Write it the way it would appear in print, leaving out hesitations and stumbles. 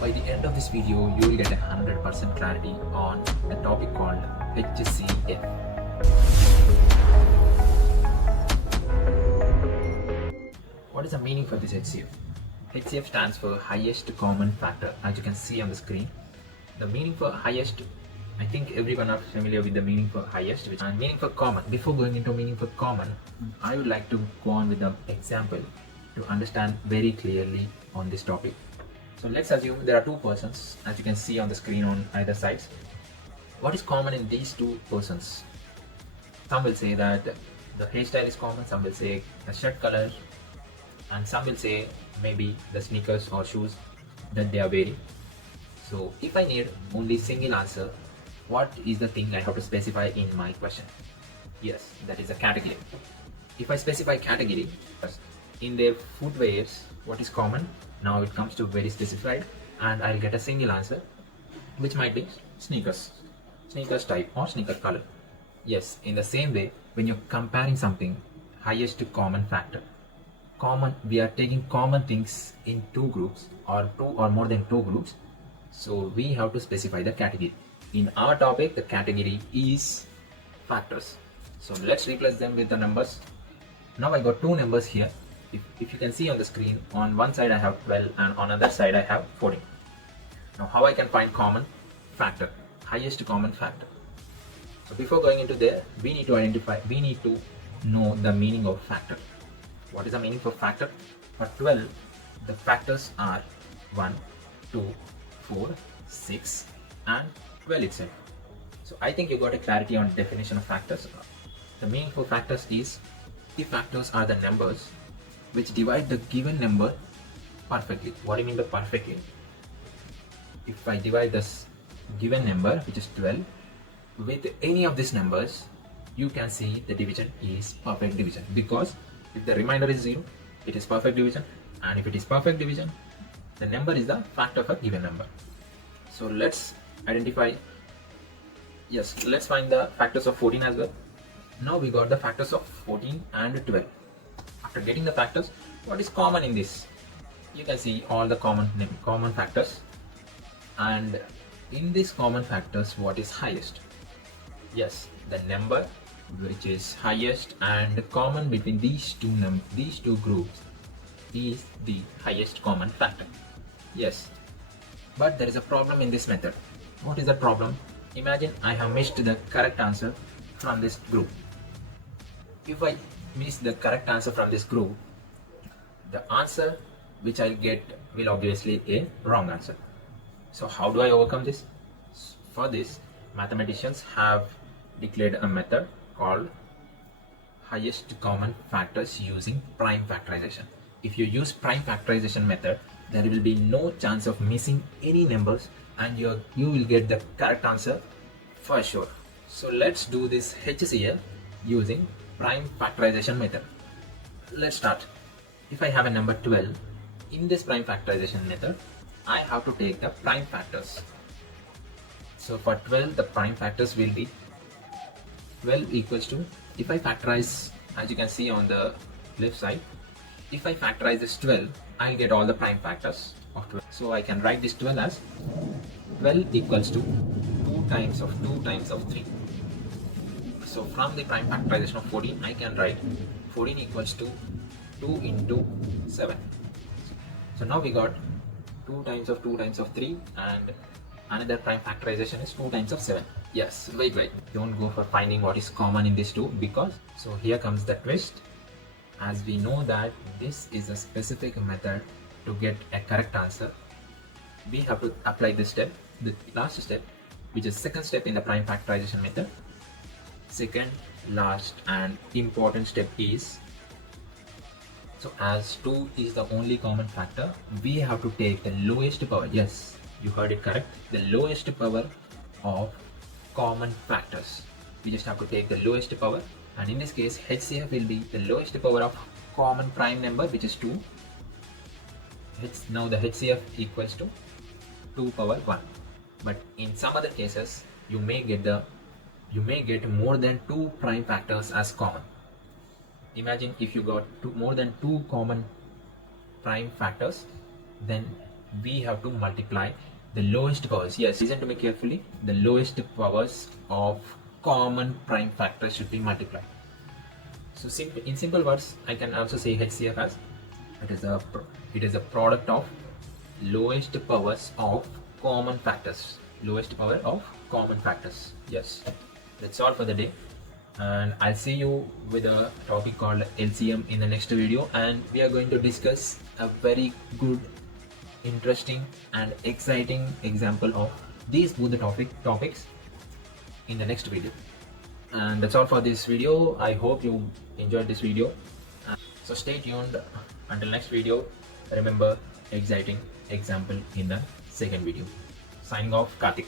By the end of this video, you will get 100% clarity on the topic called HCF. What is the meaning for this HCF? HCF stands for highest common factor, as you can see on the screen. The meaning for highest, I think everyone are familiar with the meaning for highest and meaning for common. Before going into meaning for common, I would like to go on with an example to understand very clearly on this topic. So let's assume there are two persons, as you can see on the screen on either sides. What is common in these two persons? Some will say that the hairstyle is common, some will say the shirt color, and some will say maybe the sneakers or shoes that they are wearing. So if I need only single answer, what is the thing I have to specify in my question? Yes, that is a category. If I specify category, in their footwears, what is common? Now it comes to very specified, and I'll get a single answer, which might be sneakers type or sneaker color. Yes, in the same way, when you're comparing something, highest common factor. We are taking common things in two groups or two or more than two groups. So we have to specify the category. In our topic, the category is factors. So let's replace them with the numbers. Now I got two numbers here. If you can see on the screen, on one side I have 12 and on other side I have 14. Now how I can find common factor, highest common factor. So before going into there, we need to know the meaning of factor. What is the meaning for factor? For 12, the factors are 1, 2, 4, 6 and 12 itself. So I think you got a clarity on definition of factors. The meaning for factors is, if factors are the numbers which divide the given number perfectly. What do you mean by perfectly? If I divide this given number, which is 12, with any of these numbers, you can see the division is perfect division, because if the remainder is 0, it is perfect division, and if it is perfect division, the number is the factor of a given number. So let's identify, yes, let's find the factors of 14 as well. Now we got the factors of 14 and 12. After getting the factors, what is common in this? You can see all the common factors, and in these common factors, what is highest? Yes, the number which is highest and common between these two groups is the highest common factor. Yes, but there is a problem in this method. What is the problem? Imagine I have missed the correct answer from this group. If I miss the correct answer from this group, the answer which I'll get will obviously a wrong answer. So how do I overcome this? For this, mathematicians have declared a method called highest common factors using prime factorization. If you use prime factorization method, there will be no chance of missing any numbers, and you will get the correct answer for sure. So let's do this HCF using prime factorization method. Let's start. If I have a number 12, in this prime factorization method, I have to take the prime factors. So for 12, the prime factors will be 12 equals to, if I factorize, as you can see on the left side, if I factorize this 12, I'll get all the prime factors of 12. So I can write this 12 as 12 equals to 2 times of 2 times of 3. So from the prime factorization of 14, I can write 14 equals to 2 into 7. So now we got 2 times of 2 times of 3, and another prime factorization is 2 times of 7. Yes, wait. Don't go for finding what is common in these two, because, so here comes the twist. As we know that this is a specific method to get a correct answer, we have to apply this step, the last step, which is second step in the prime factorization method. Second, last and important step is, so as 2 is the only common factor, we have to take the lowest power. Yes, you heard it correct. The lowest power of common factors. We just have to take the lowest power, and in this case, HCF will be the lowest power of common prime number, which is 2. Now the HCF equals to 2 power 1. But in some other cases, you may get more than 2 prime factors as common. Imagine if you got more than 2 common prime factors, then we have to multiply the lowest powers. Yes, listen to me carefully. The lowest powers of common prime factors should be multiplied. So in simple words, I can also say HCF as it is a product of lowest powers of common factors. Lowest power of common factors. Yes, that's all for the day, and I'll see you with a topic called LCM in the next video, and we are going to discuss a very good, interesting and exciting example of these both the topics in the next video. And that's all for this video. I hope you enjoyed this video, so stay tuned until next video. Remember, exciting example in the second video. Signing off, Karthik.